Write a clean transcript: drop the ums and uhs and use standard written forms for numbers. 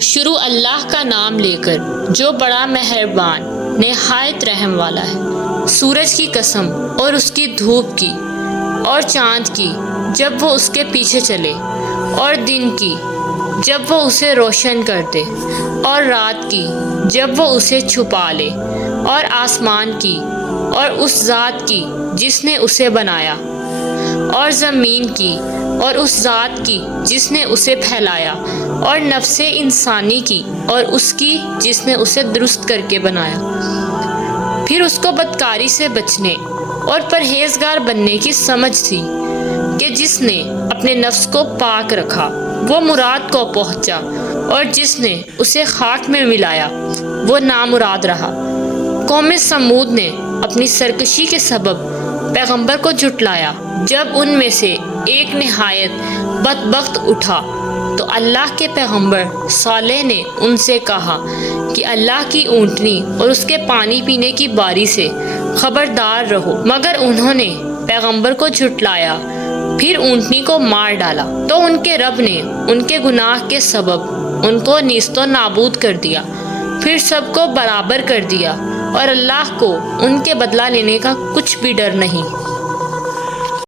شروع اللہ کا نام لے کر جو بڑا مہربان نہایت رحم والا ہے۔ سورج کی قسم اور اس کی دھوپ کی اور چاند کی جب وہ اس کے پیچھے چلے، اور دن کی جب وہ اسے روشن کر دے، اور رات کی جب وہ اسے چھپا لے، اور آسمان کی اور اس ذات کی جس نے اسے بنایا، اور زمین کی اور اس ذات کی جس نے اسے پھیلایا، اور نفس انسانی کی اور اس کی جس نے اسے درست کر کے بنایا۔ پھر اس کو بدکاری سے بچنے اور پرہیزگار بننے کی سمجھ تھی کہ جس نے اپنے نفس کو پاک رکھا وہ مراد کو پہنچا، اور جس نے اسے خاک میں ملایا وہ نامراد رہا۔ قوم سمود نے اپنی سرکشی کے سبب پیغمبر کو جھٹلایا۔ جب ان میں سے ایک نہایت بدبخت اٹھا تو اللہ کے پیغمبر صالح نے ان سے کہا کہ اللہ کی اونٹنی اور اس کے پانی پینے کی باری سے خبردار رہو، مگر انہوں نے پیغمبر کو جھٹلایا، پھر اونٹنی کو مار ڈالا تو ان کے رب نے ان کے گناہ کے سبب ان کو نیست و نابود کر دیا، پھر سب کو برابر کر دیا، اور اللہ کو ان کے بدلہ لینے کا کچھ بھی ڈر نہیں۔